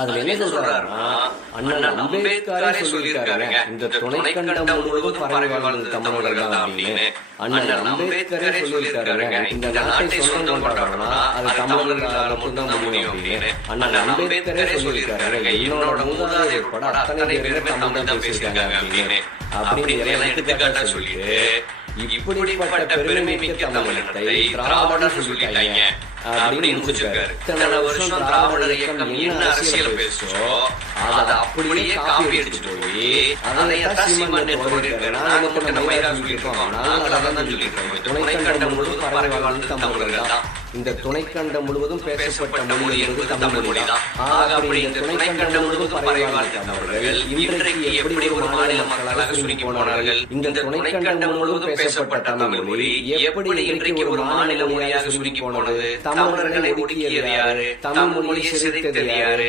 அதுல என்ன சொல்றாருன்னா, அண்ணல் அம்பேத்கரே சொல்லியிருக்காருங்க, இந்த துணைக்கண்டம் முழுவதும் பரவி வாழ்ந்த தமிழர்கள் தான் அப்படின்னு. அண்ணல் அம்பேத்கரே சொல்லியிருக்காருங்க, இந்த நாட்டை சொந்தம் கொண்டாடுறோம்னா அது தமிழர்களால மட்டும்தான் முடியும் அப்படின்னு. அண்ணல் அம்பேத்கரே சொல்லியிருக்காருங்க, என்னோட மூதாதையர் உட்பட அத்தனை பேருமே தமிழ் தான் பேசியிருக்காங்க அப்படின்னு எல்லாம் எடுத்துக்காட்டா சொல்லிட்டு, இப்படிப்பட்ட பெருமை மிக்க தமிழகத்தை திராவிடம் சொல்லிட்டாங்க அப்படின்னு முடிச்சிருக்காரு. இத்தனை வருஷம் திராவிடர் இயக்கம் என்ன அரசியல் பேசுச்சோ அதை அப்படியே காப்பி அடிச்சுட்டு போய் அதை சீமான் நமக்கு நம்ம சொல்லியிருக்கோம். நாங்கள் அதை தான் சொல்லியிருக்கோம். துணைக்கண்டம் முழுவதும் பரவி வாழ்ந்து தமிழர்கள் தான். இந்த துணைக்கண்டம் முழுவதும் பேசப்பட்ட மொழி என்பது தமிழ் மொழி தான். அப்படி இந்த துணைக்கண்டம் முழுவதும் பரவி வாழ்ந்த தமிழர்கள் இன்றைக்கு எப்படி ஒரு மாநில மக்களாக சுருங்கி போனார்கள்? இந்த துணைக்கண்டம் முழுவதும் பேசப்பட்ட தமிழ் மொழி எப்படி இன்றைக்கு ஒரு மாநில மொழியாக சுருங்கி போனது? தமிழர்களை ஒடுக்கியது யாரு? தமிழ் மொழியை சிதைத்தது யாரு?